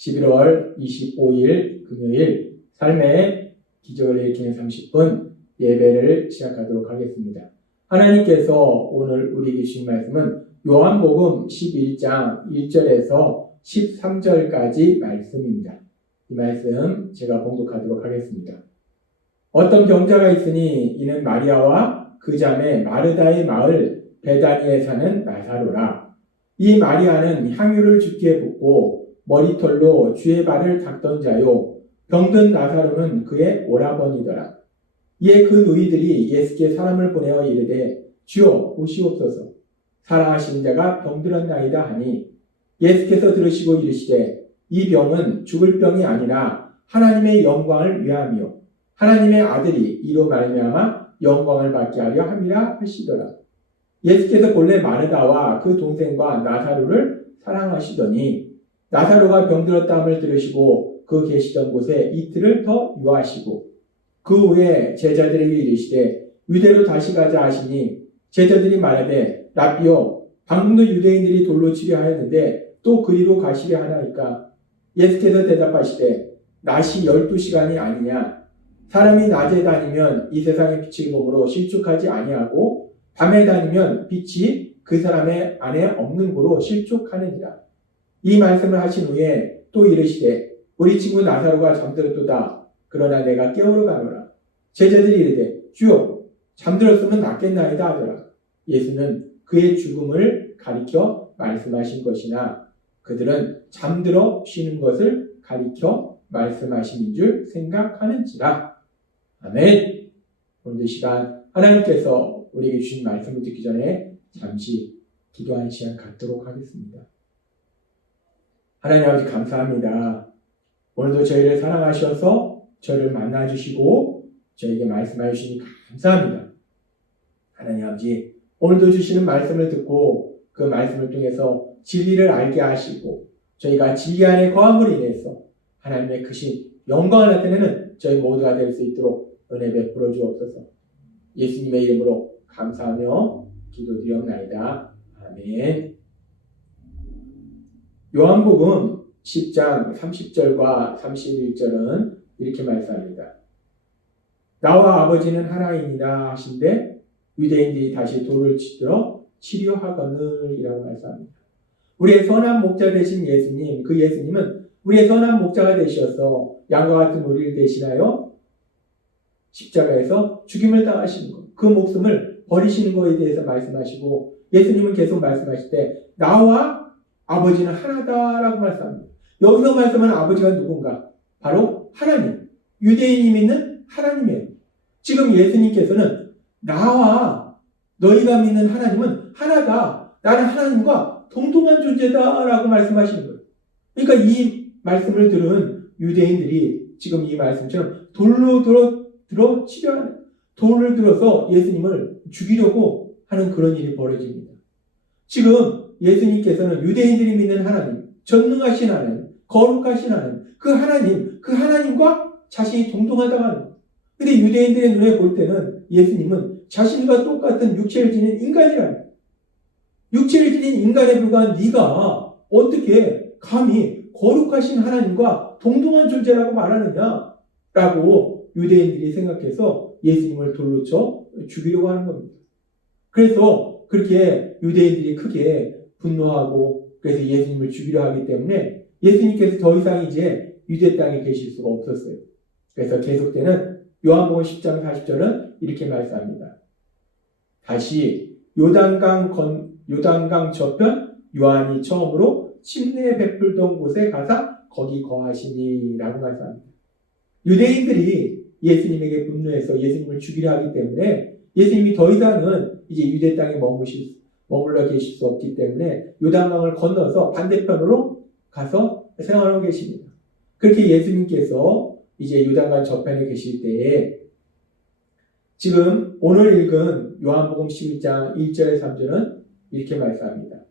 11월 25일 금요일 삶의 기적을 일으키는 30분 예배를 시작하도록 하겠습니다. 하나님께서 오늘 우리에게 주신 말씀은 요한복음 11장 1절에서 13절까지 말씀입니다. 이 말씀 제가 봉독하도록 하겠습니다. 어떤 병자가 있으니 이는 마리아와 그 자매 마르다의 마을 베다니에 사는 나사로라. 이 마리아는 향유를 주께 붓고 머리털로 주의 발을 닦던 자요, 병든 나사로는 그의 오라버니더라. 이에 그 노이들이 예수께 사람을 보내어 이르되 주여 보시옵소서, 사랑하시는 자가 병들었나이다 하니, 예수께서 들으시고 이르시되 이 병은 죽을 병이 아니라 하나님의 영광을 위함이요 하나님의 아들이 이로 말미암아 영광을 받게 하려 함이라 하시더라. 예수께서 본래 마르다와 그 동생과 나사로를 사랑하시더니 나사로가 병들었다함을 들으시고 그 계시던 곳에 이틀을 더 유하시고 그 후에 제자들에게 이르시되 유대로 다시 가자 하시니, 제자들이 말하되 라비요, 방금도 유대인들이 돌로 치려 하였는데 또 그리로 가시려 하나이까? 예수께서 대답하시되 낮이 12시간이 아니냐? 사람이 낮에 다니면 이 세상의 빛을 보므로 실족하지 아니하고 밤에 다니면 빛이 그 사람의 안에 없는 고로 실족하느니라. 이 말씀을 하신 후에 또 이르시되 우리 친구 나사로가 잠들었도다. 그러나 내가 깨우러 가노라. 제자들이 이르되 주여, 잠들었으면 낫겠나이다 하더라. 예수는 그의 죽음을 가리켜 말씀하신 것이나 그들은 잠들어 쉬는 것을 가리켜 말씀하신 줄 생각하는지라. 아멘. 오늘 이 시간 하나님께서 우리에게 주신 말씀을 듣기 전에 잠시 기도하는 시간 갖도록 하겠습니다. 하나님 아버지, 감사합니다. 오늘도 저희를 사랑하셔서 저를 만나주시고 저에게 말씀해 주시니 감사합니다. 하나님 아버지, 오늘도 주시는 말씀을 듣고 그 말씀을 통해서 진리를 알게 하시고 저희가 진리 안에 거함으로 인해서 하나님의 크신 영광을 나타내는 저희 모두가 될 수 있도록 은혜 베풀어 주옵소서. 예수님의 이름으로 감사하며 기도드리옵나이다. 아멘. 요한복음 10장 30절과 31절은 이렇게 말씀합니다. 나와 아버지는 하나이니라 하신데 유대인들이 다시 돌을 치들어 치료하거늘 이라고 말씀합니다. 우리의 선한 목자 되신 예수님, 그 예수님은 우리의 선한 목자가 되셔서 양과 같은 우리를 대신하여 십자가에서 죽임을 당하시는 것, 그 목숨을 버리시는 것에 대해서 말씀하시고, 예수님은 계속 말씀하실 때 나와 아버지는 하나다라고 말씀합니다. 여기서 말씀하는 아버지가 누군가? 바로 하나님, 유대인이 믿는 하나님이에요. 지금 예수님께서는 나와 너희가 믿는 하나님은 하나다, 나는 하나님과 동등한 존재다라고 말씀하시는 거예요. 그러니까 이 말씀을 들은 유대인들이 지금 이 말씀처럼 돌로 들어 치려하는, 돌을 들어서 예수님을 죽이려고 하는 그런 일이 벌어집니다. 지금 예수님께서는 유대인들이 믿는 하나님, 전능하신 하나님, 거룩하신 하나님, 그 하나님과 자신이 동등하다고 하는 거예요. 근데 유대인들의 눈에 볼 때는 예수님은 자신과 똑같은 육체를 지닌 인간이라는 거예요. 육체를 지닌 인간에 불과한 네가 어떻게 감히 거룩하신 하나님과 동등한 존재라고 말하느냐라고 유대인들이 생각해서 예수님을 돌로 쳐 죽이려고 하는 겁니다. 그래서 그렇게 유대인들이 크게 분노하고 그래서 예수님을 죽이려 하기 때문에 예수님께서 더 이상 이제 유대 땅에 계실 수가 없었어요. 그래서 계속되는 요한복음 10장 40절은 이렇게 말씀합니다. 다시 요단강 저편 요한이 처음으로 침례 베풀던 곳에 가사 거기 거하시니 라고 말씀합니다. 유대인들이 예수님에게 분노해서 예수님을 죽이려 하기 때문에 예수님이 더 이상은 이제 유대 땅에 머물러 계실 수 없기 때문에 요단강을 건너서 반대편으로 가서 생활하고 계십니다. 그렇게 예수님께서 이제 요단강 저편에 계실 때에 지금 오늘 읽은 요한복음 11장 1절에 3절은 이렇게 말씀합니다.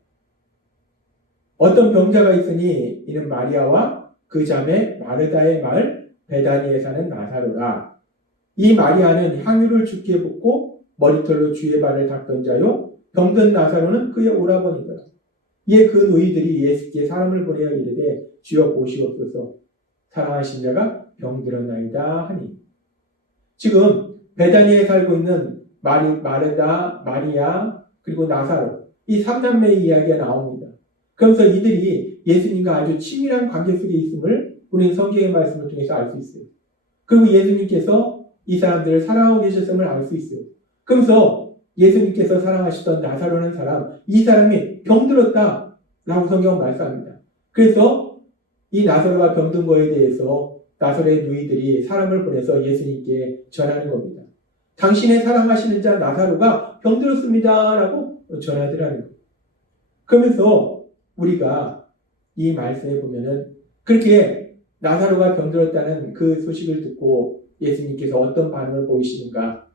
어떤 병자가 있으니 이는 마리아와 그 자매 마르다의 마을 베다니에 사는 나사로라. 이 마리아는 향유를 주께 붓고 머리털로 주의 발을 닦던 자요, 병든 나사로는 그의 오라버니더라. 이에 그 노이들이 예수께 사람을 보내어 이르되 주여 보시옵소서 사랑하신 자가 병들었나이다 하니. 지금 베다니에 살고 있는 마르다, 마리아, 그리고 나사로 이 3남매의 이야기가 나옵니다. 그러면서 이들이 예수님과 아주 친밀한 관계 속에 있음을 우리는 성경의 말씀을 통해서 알 수 있어요. 그리고 예수님께서 이 사람들을 사랑하고 계셨음을 알 수 있어요. 그러면서 예수님께서 사랑하시던 나사로라는 사람, 이 사람이 병들었다라고 성경은 말씀합니다. 그래서 이 나사로가 병든 거에 대해서 나사로의 누이들이 사람을 보내서 예수님께 전하는 겁니다. 당신의 사랑하시는 자 나사로가 병들었습니다 라고 전하더라는 거예요. 그러면서 우리가 이 말씀에 보면은 그렇게 나사로가 병들었다는 그 소식을 듣고 예수님께서 어떤 반응을 보이시는가.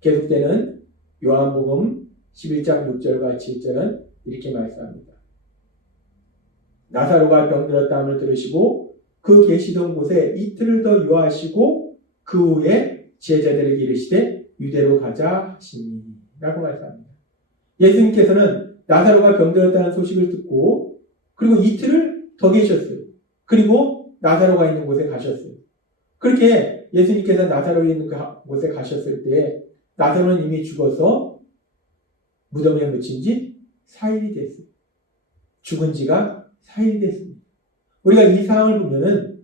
계속되는 요한복음 11장 6절과 7절은 이렇게 말씀합니다. 나사로가 병들었다함을 들으시고 그 계시던 곳에 이틀을 더 유하시고 그 후에 제자들에게 이르시되 유대로 가자 하시니 라고 말씀합니다. 예수님께서는 나사로가 병들었다는 소식을 듣고 그리고 이틀을 더 계셨어요. 그리고 나사로가 있는 곳에 가셨어요. 그렇게 예수님께서 나사로 있는 곳에 가셨을 때 나사로는 이미 죽어서 무덤에 묻힌 지 4일이 됐어요. 죽은 지가 4일이 됐습니다. 우리가 이 상황을 보면은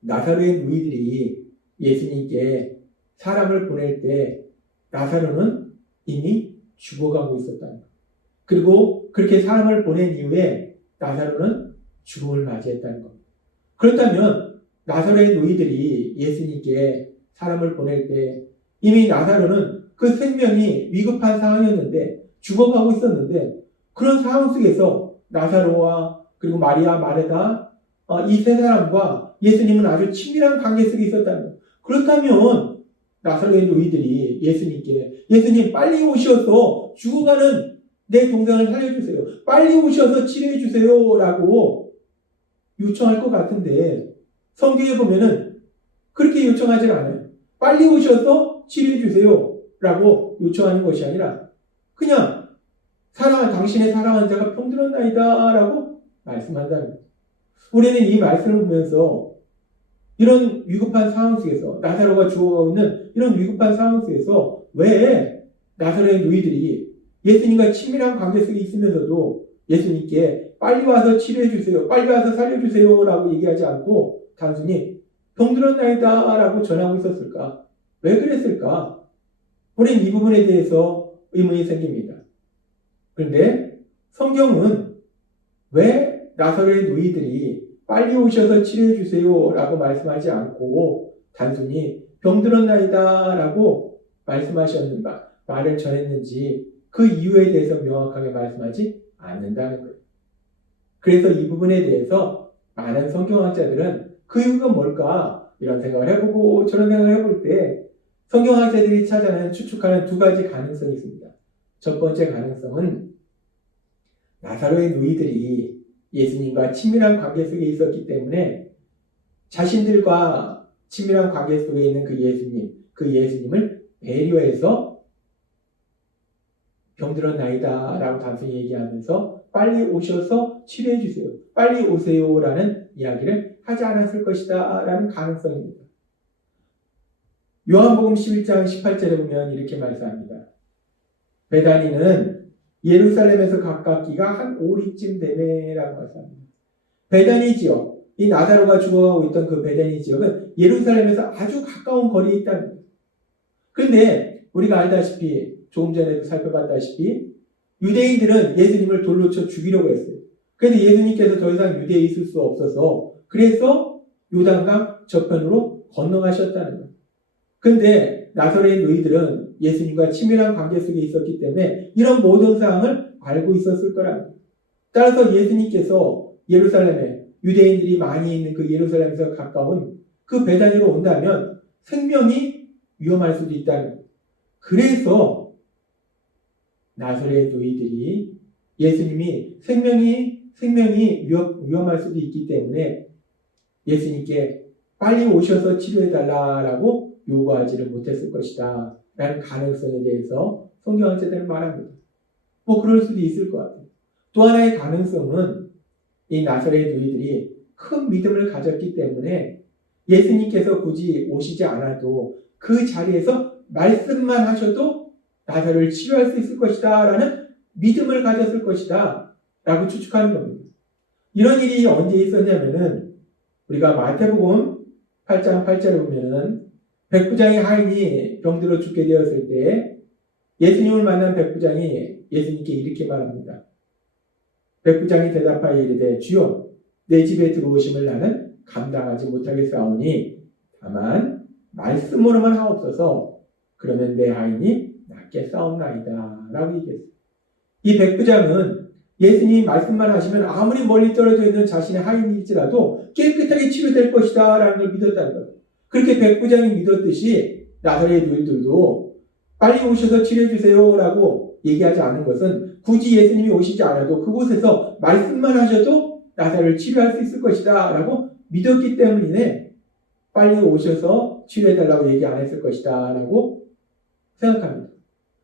나사로의 누이들이 예수님께 사람을 보낼 때 나사로는 이미 죽어가고 있었다는 것. 그리고 그렇게 사람을 보낸 이후에 나사로는 죽음을 맞이했다는 겁니다. 그렇다면 나사로의 노이들이 예수님께 사람을 보낼 때 이미 나사로는 그 생명이 위급한 상황이었는데 죽어가고 있었는데 그런 상황 속에서 나사로와 그리고 마리아, 마르다 이 세 사람과 예수님은 아주 친밀한 관계 속에 있었다는 거예요. 그렇다면 나사로의 노이들이 예수님께 예수님 빨리 오셔서 죽어가는 내 동생을 살려주세요. 빨리 오셔서 치료해 주세요 라고 요청할 것 같은데 성경에 보면은 그렇게 요청하지 않아요. 빨리 오셔서 치료해 주세요 라고 요청하는 것이 아니라 그냥 당신의 사랑하는 자가 병들었나이다 라고 말씀한다는 거예요. 우리는 이 말씀을 보면서 이런 위급한 상황 속에서 나사로가 죽어가고 있는 이런 위급한 상황 속에서 왜 나사로의 누이들이 예수님과 친밀한 관계 속에 있으면서도 예수님께 빨리 와서 치료해 주세요. 빨리 와서 살려주세요 라고 얘기하지 않고 단순히 병들었나이다 라고 전하고 있었을까? 왜 그랬을까? 우리는 이 부분에 대해서 의문이 생깁니다. 그런데 성경은 왜 나사로의 누이들이 빨리 오셔서 치료해 주세요 라고 말씀하지 않고 단순히 병들었나이다 라고 말씀하셨는가, 말을 전했는지 그 이유에 대해서 명확하게 말씀하지 않는다는 거예요. 그래서 이 부분에 대해서 많은 성경학자들은 그 이유가 뭘까 이런 생각을 해보고 저런 생각을 해볼 때 성경학자들이 추측하는 두 가지 가능성이 있습니다. 첫 번째 가능성은 나사로의 누이들이 예수님과 친밀한 관계 속에 있었기 때문에 자신들과 친밀한 관계 속에 있는 그 예수님을 배려해서 병들었나이다 라고 단순히 얘기하면서 빨리 오셔서 치료해 주세요. 빨리 오세요 라는 이야기를 하지 않았을 것이다 라는 가능성입니다. 요한복음 11장 18절에 보면 이렇게 말씀합니다. 베다니는 예루살렘에서 가깝기가 한 오리쯤 되매라고 말씀합니다. 베다니 지역, 이 나사로가 죽어가고 있던 그 베다니 지역은 예루살렘에서 아주 가까운 거리에 있다는 거예요. 그런데 우리가 알다시피 조금 전에도 살펴봤다시피 유대인들은 예수님을 돌로 쳐 죽이려고 했어요. 그래서 예수님께서 더 이상 유대에 있을 수 없어서 그래서 요단강 저편으로 건너가셨다는 거예요. 그런데 나사로의 누이들은 예수님과 친밀한 관계 속에 있었기 때문에 이런 모든 사항을 알고 있었을 거라는 거예요. 따라서 예수님께서 예루살렘에 유대인들이 많이 있는 그 예루살렘에서 가까운 그 베다니로 온다면 생명이 위험할 수도 있다는 거예요. 그래서 나사로의 누이들이 예수님이 생명이 위험할 수도 있기 때문에 예수님께 빨리 오셔서 치료해달라고 요구하지를 못했을 것이다 라는 가능성에 대해서 성경학자들은 말합니다. 그럴 수도 있을 것 같아요. 또 하나의 가능성은 이 나사렛 누이들이 큰 믿음을 가졌기 때문에 예수님께서 굳이 오시지 않아도 그 자리에서 말씀만 하셔도 나사렛을 치료할 수 있을 것이다 라는 믿음을 가졌을 것이다 라고 추측하는 겁니다. 이런 일이 언제 있었냐면은 우리가 마태복음 8장 8절에 보면은 백부장의 하인이 병들어 죽게 되었을 때 예수님을 만난 백부장이 예수님께 이렇게 말합니다. 백부장이 대답하여 이르되 주여 내 집에 들어오심을 나는 감당하지 못하겠사오니 다만 말씀으로만 하옵소서 그러면 내 하인이 낫게 싸움나이다 라고 얘기했어요. 이 백부장은 예수님이 말씀만 하시면 아무리 멀리 떨어져 있는 자신의 하인일지라도 깨끗하게 치료될 것이다 라는 걸 믿었다는 거예요. 그렇게 백부장이 믿었듯이 나사렛 누이들도 빨리 오셔서 치료해 주세요 라고 얘기하지 않은 것은 굳이 예수님이 오시지 않아도 그곳에서 말씀만 하셔도 나사렛을 치료할 수 있을 것이다 라고 믿었기 때문이네 빨리 오셔서 치료해달라고 얘기 안 했을 것이다 라고 생각합니다.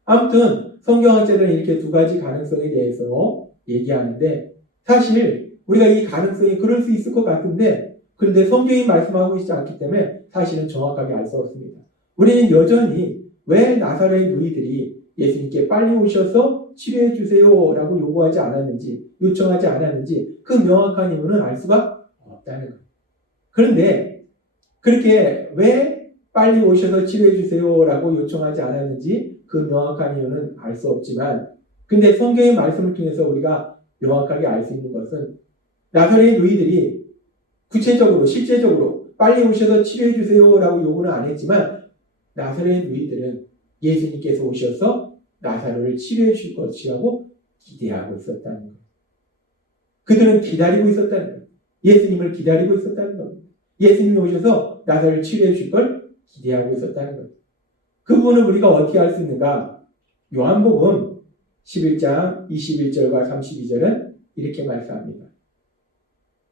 아무튼 성경학자들은 이렇게 두 가지 가능성에 대해서 얘기하는데 사실 우리가 이 가능성이 그럴 수 있을 것 같은데 그런데 성경이 말씀하고 있지 않기 때문에 사실은 정확하게 알 수 없습니다. 우리는 여전히 왜 나사렛 누이들이 예수님께 빨리 오셔서 치료해 주세요 라고 요구하지 않았는지 요청하지 않았는지 그 명확한 이유는 알 수가 없다는 거예요. 그런데 그렇게 왜 빨리 오셔서 치료해 주세요 라고 요청하지 않았는지 그 명확한 이유는 알 수 없지만 근데 성경의 말씀을 통해서 우리가 명확하게 알 수 있는 것은 나사렛 누이들이 구체적으로 실제적으로 빨리 오셔서 치료해 주세요 라고 요구는 안 했지만 나사렛 누이들은 예수님께서 오셔서 나사로를 치료해 줄 것이라고 기대하고 있었다는 거예요. 그들은 기다리고 있었다는 거예요. 예수님을 기다리고 있었다는 겁니다. 예수님이 오셔서 나사로를 치료해 줄 걸 기대하고 있었다는 거예요. 그 부분을 우리가 어떻게 알 수 있는가? 요한복음 11장 21절과 32절은 이렇게 말씀합니다.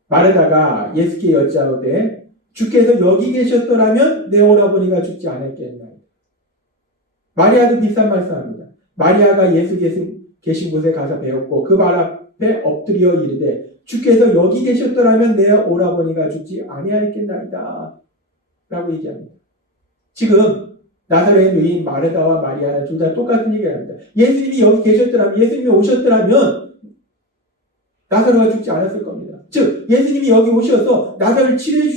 마르다가 예수께 여짜오되 주께서 여기 계셨더라면 내 오라버니가 죽지 않았겠나이다. 마리아도 비슷한 말씀합니다. 마리아가 예수 계신 곳에 가서 배웠고 그 발 앞에 엎드려 이르되 주께서 여기 계셨더라면 내 오라버니가 죽지 아니하였겠나이다 라고 얘기합니다. 지금 나사렛 누이인 마르다와 마리아는 둘 다 똑같은 얘기를 합니다. 예수님이 여기 계셨더라면 예수님이 오셨더라면 나사로가 죽지 않았을 겁니다. 즉 예수님이 여기 오셔서 나사로를 치료해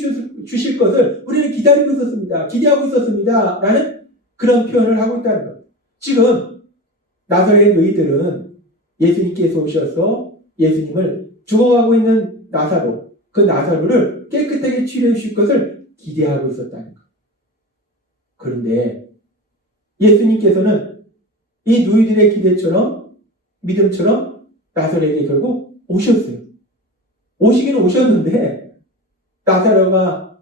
주실 것을 우리는 기다리고 있었습니다. 기대하고 있었습니다. 라는 그런 표현을 하고 있다는 겁니다. 지금 나사렛 누이들은 예수님께서 오셔서 예수님을 죽어가고 있는 나사로 그 나사로를 깨끗하게 치료해 주실 것을 기대하고 있었다는 겁니다. 그런데 예수님께서는 이 누이들의 기대처럼 믿음처럼 나사렛에 결국 오셨어요. 오시긴 오셨는데 나사로가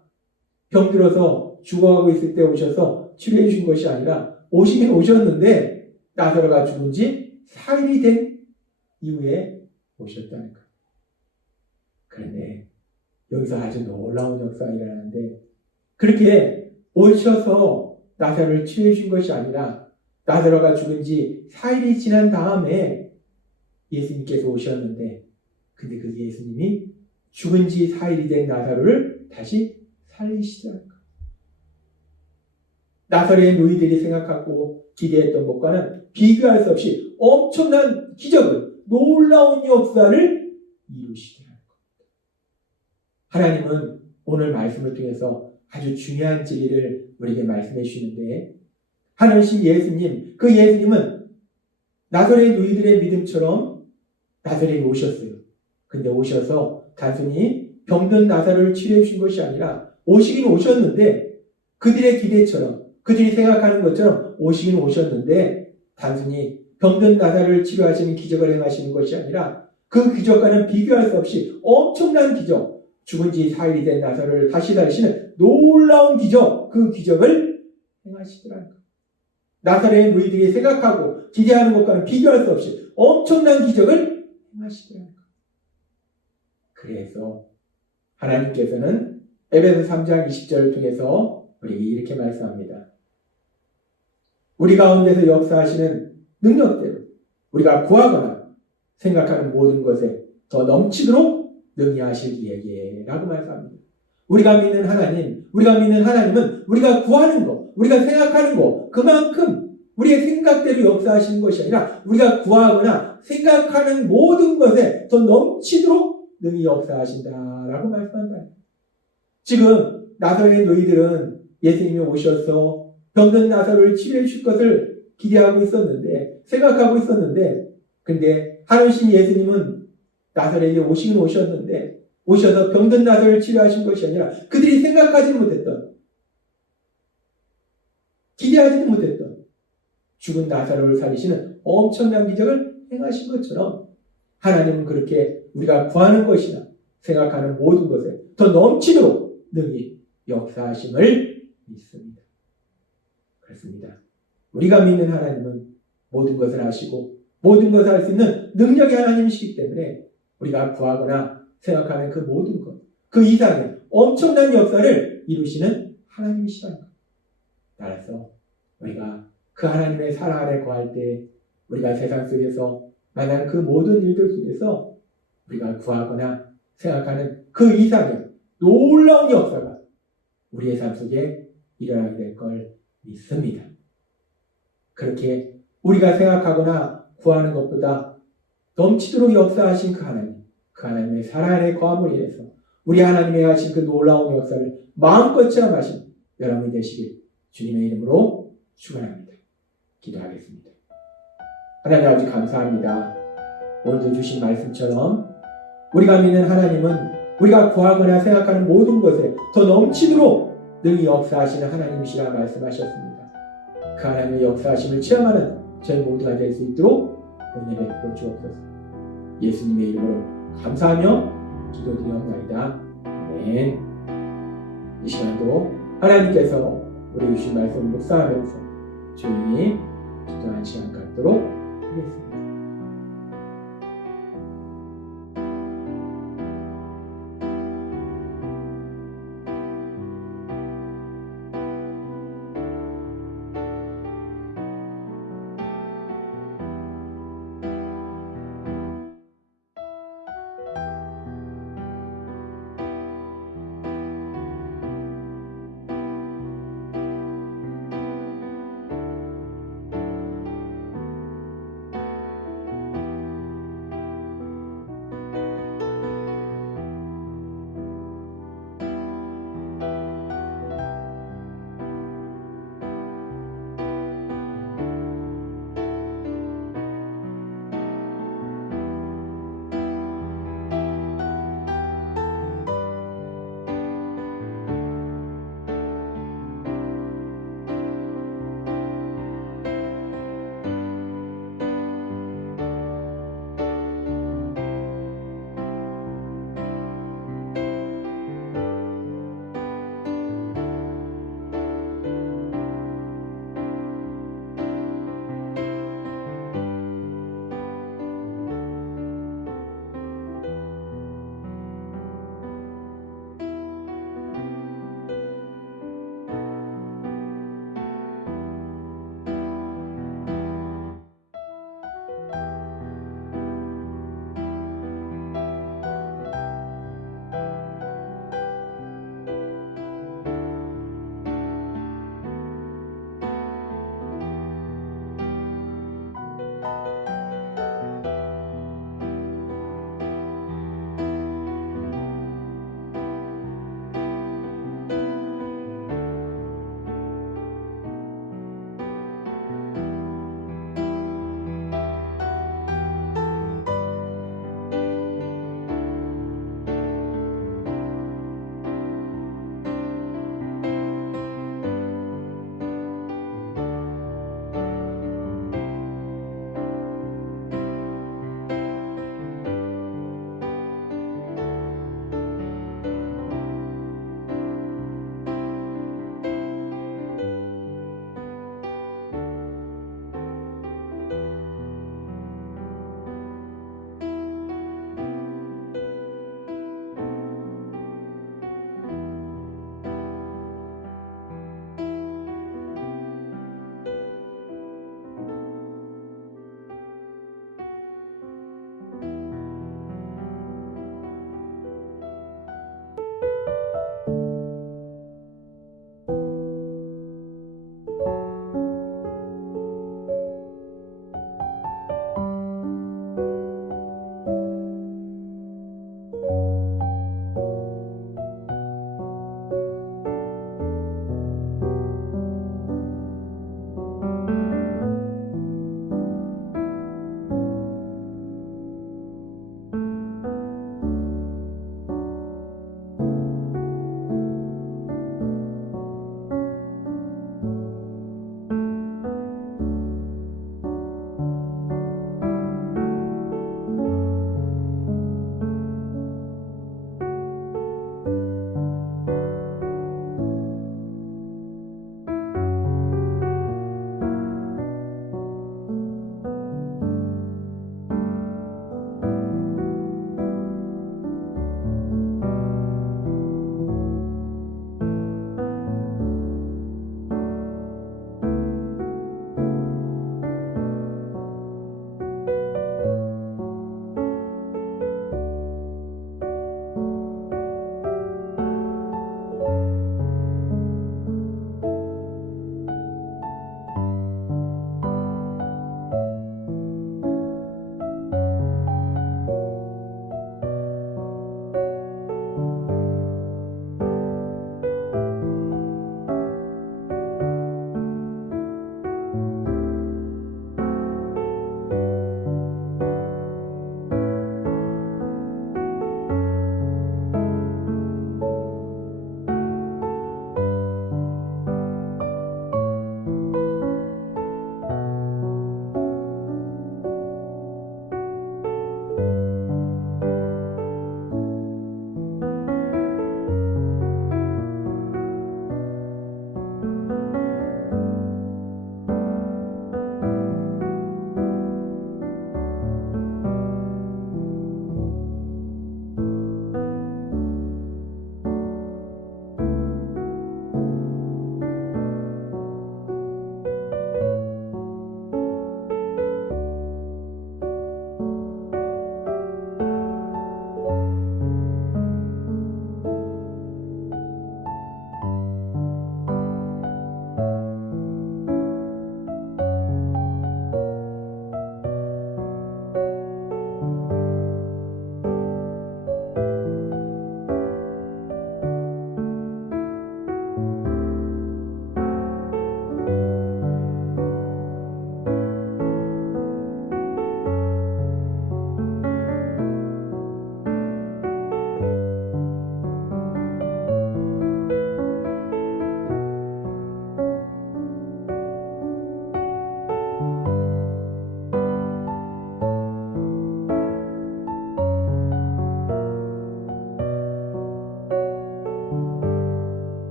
병들어서 죽어가고 있을 때 오셔서 치료해 주신 것이 아니라 오시긴 오셨는데 나사로가 죽은 지 4일이 된 이후에 오셨다는 거예요. 그런데 여기서 아주 놀라운 역사가 일어나는데 그렇게 오셔서 나사로를 치료해 준 것이 아니라 나사로가 죽은 지 4일이 지난 다음에 예수님께서 오셨는데 근데 그 예수님이 죽은 지 4일이 된 나사로를 다시 살리시더라는 거예요. 나사렛 누이들이 생각하고 기대했던 것과는 비교할 수 없이 엄청난 기적을 놀라운 역사를 이루시더라는 겁니다. 하나님은 오늘 말씀을 통해서 아주 중요한 진리를 우리에게 말씀해 주시는데 하늘신 예수님, 그 예수님은 나사렛 누이들의 믿음처럼 나사렛에 오셨어요. 근데 오셔서 단순히 병든 나사로를 치료해 주신 것이 아니라 오시긴 오셨는데 그들의 기대처럼 그들이 생각하는 것처럼 오시긴 오셨는데 단순히 병든 나사로를 치료하시는 기적을 행하시는 것이 아니라 그 기적과는 비교할 수 없이 엄청난 기적, 죽은 지 4일이 된 나사로를 다시 살리시는 놀라운 기적, 그 기적을 행하시더라는 거예요. 나사렛 누이들이 생각하고 기대하는 것과는 비교할 수 없이 엄청난 기적을 행하시더라는 거예요. 그래서 하나님께서는 에베소 3장 20절을 통해서 우리에게 이렇게 말씀합니다. 우리 가운데서 역사하시는 능력대로 우리가 구하거나 생각하는 모든 것에 더 넘치도록 능히 하실 이에게 라고 말씀합니다. 우리가 믿는 하나님은 우리가 구하는 것, 우리가 생각하는 것, 그만큼 우리의 생각대로 역사하시는 것이 아니라 우리가 구하거나 생각하는 모든 것에 더 넘치도록 능히 역사하신다라고 말씀한다. 지금 나사렛의 너희들은 예수님이 오셔서 병든 나사로를 치료해 줄 것을 기대하고 있었는데, 생각하고 있었는데, 근데 하나님 예수님은 나사렛에 오시긴 오셨는데, 오셔서 병든 나사로를 치료하신 것이 아니라 그들이 생각하지도 못했던, 기대하지도 못했던 죽은 나사로를 살리시는 엄청난 기적을 행하신 것처럼 하나님은 그렇게 우리가 구하는 것이나 생각하는 모든 것에 더 넘치도록 능히 역사하심을 믿습니다. 그렇습니다. 우리가 믿는 하나님은 모든 것을 아시고 모든 것을 할 수 있는 능력의 하나님이시기 때문에 우리가 구하거나 생각하는 그 모든 것, 그 이상의 엄청난 역사를 이루시는 하나님이시라는 것. 따라서 우리가 그 하나님의 사랑 아래 거할 때 우리가 세상 속에서 만난 그 모든 일들 속에서 우리가 구하거나 생각하는 그 이상의 놀라운 역사가 우리의 삶 속에 일어나게 될 걸 믿습니다. 그렇게 우리가 생각하거나 구하는 것보다 넘치도록 역사하신 그 하나님의 사랑 안에 거함으로 인해서 우리 하나님의 하신 그 놀라운 역사를 마음껏 체험하신 여러분이 되시길 주님의 이름으로 축원합니다. 기도하겠습니다. 하나님 아버지 감사합니다. 오늘도 주신 말씀처럼 우리가 믿는 하나님은 우리가 구하거나 생각하는 모든 것에 더 넘치도록 능히 역사하시는 하나님이시라 말씀하셨습니다. 그 하나님의 역사하심을 체험하는 저희 모두가 될 수 있도록 은혜 베풀어 주옵소서. 예수님의 이름으로 감사하며 기도드리옵나이다. 아멘. 이 시간도 하나님께서 우리 주신 말씀 묵상하면서 조용히 기도하는 시간 갖도록 하겠습니다.